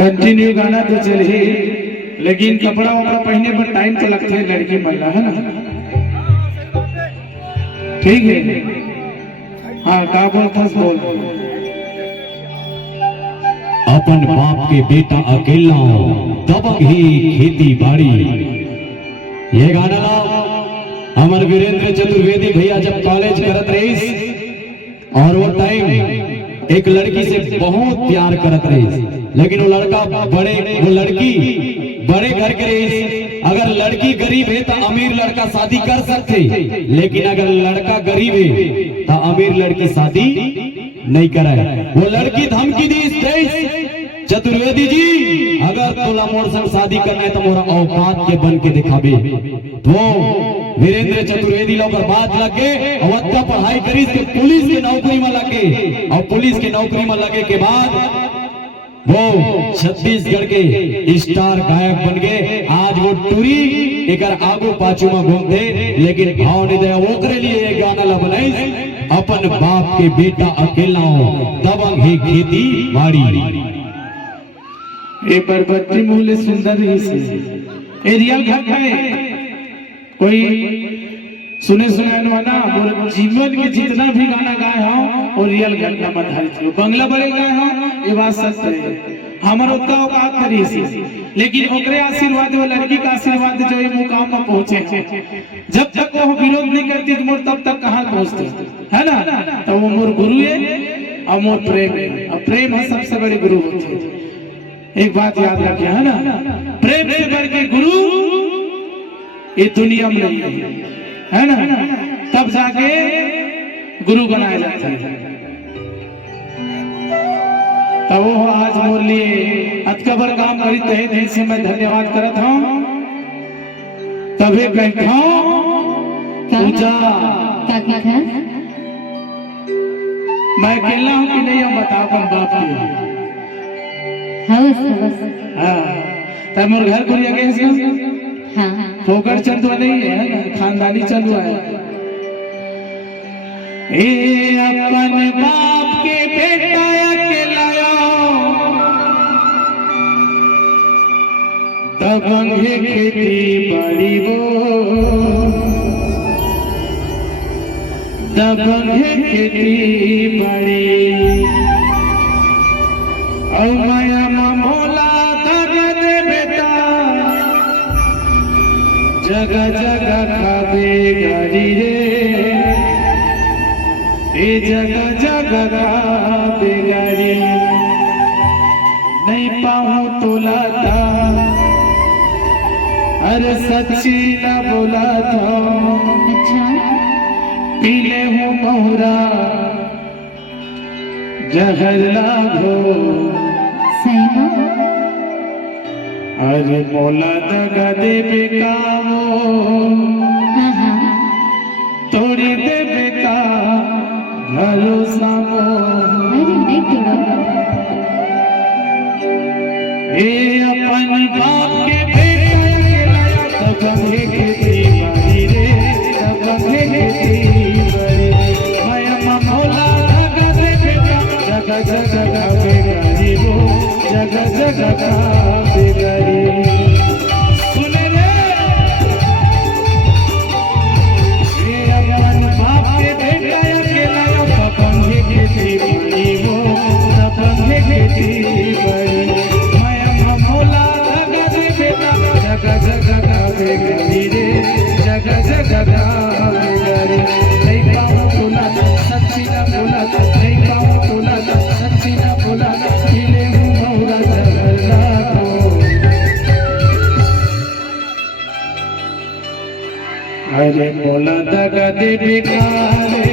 Continue गाना तो चल ही, लेकिन कपड़ा वपड़ा पहने पर टाइम तो लगता है लड़की बनना है ना। ठीक है, हाँ का बोलता बोल। अपन बाप के बेटा अकेला दबंग ही खेती बाड़ी। ये गाना अमर वीरेंद्र चतुर्वेदी भैया जब कॉलेज करत रही और वो टाइम एक लड़की से बहुत प्यार करत रही, लेकिन वो लड़का वो लड़की बड़े घर के रही। अगर लड़की गरीब है तो अमीर लड़का शादी कर सकते, लेकिन अगर लड़का गरीब है तो अमीर लड़की शादी नहीं कराए। वो लड़की धमकी दी, चतुर्वेदी जी अगर तोला मोर संग शादी करना है तो मोरा औकात के बन के दिखाबे। तो वीरेंद्र चतुर्वेदी लोग बात लगे अवत्ता पढ़ाई करी पुलिस की नौकरी में लगे, और पुलिस की नौकरी में लगे के बाद वो छत्तीसगढ़ के स्टार गायक बन गए। आज वो टूरी एक आगू पाछू में घूमते, लेकिन भाव नहीं दे ओकरे लिए एक गाना ला बनाई, अपन बाप के बेटा अकेला दबंग ही खेती बाड़ी। ये परबत्ती मूल्य सुंदर ही से ये रियल घटना है। कोई सुने वाला बोले जीवन के जितना भी गाना गाए हो और रियल घटना आधारित हो, बंगला बड़े गाए हो ये बात सच है। हमारा उतना औकात नहीं से, लेकिन ओकरे आशीर्वाद वो लड़की का आशीर्वाद जो ये मुकाम पर पहुंचे, जब तक वो विरोध नहीं करती तो मोर तब तक कहाँ पहुंचते है ना। तो वो मोर गुरु है और मोर प्रेम है, और प्रेम है सबसे बड़े गुरु होते हैं। एक बात याद रखिए है ना, प्रेम से बढ़ के गुरु ये दुनिया में नहीं है ना, तब जाके गुरु बनाया जाता है। तो वो आज मोर लिए अतकबर काम करी तहे दिल से मैं धन्यवाद करता हूँ। तभी बैठा पूजा मैं अकेला हूँ कि नहीं, हम बता अपन बाप की हाँ मोर घर को फोकट चंदुआ नहीं है, खानदानी चंदुआ है। ए अपन बाप के बेटा अकेला दबंग है खेती बाड़ी वो, दबंग है खेती बाड़ी। और माया मोला दर्द बेटा जगह जगह खाबे गाड़ी रे, ए जगह जगह खाबे गाड़ी। नहीं पाऊं तोला था अरे सच्ची ना बोला था, पीले हूँ मोहरा जहर लागो अरे मोला दगा दे बेकावो तोड़ी दे बेका भरोसा मो। ए अपन बाप के बेटा दबंग है खेती बाड़ी रे, दबंग है खेती बाड़ी। माया मोला दगा दे बेका जगह जगह बेगारी वो, जगह जगह बेगारी। सुने ले ये अपन बाप के बेटा अकेला दबंग है खेती बाड़ी वो, दबंग है खेती बाड़ी। माया मोला दगा दे बेटा जगह जगह बेगारी रे, जगह जगह बेगारी। नहीं पाऊं बोला सच्ची ना बोला, नहीं पाऊं बोला सच्ची ना बोला, पीले हूँ मोहरा जहर लागो। अरे मोला दगा दे बेकारे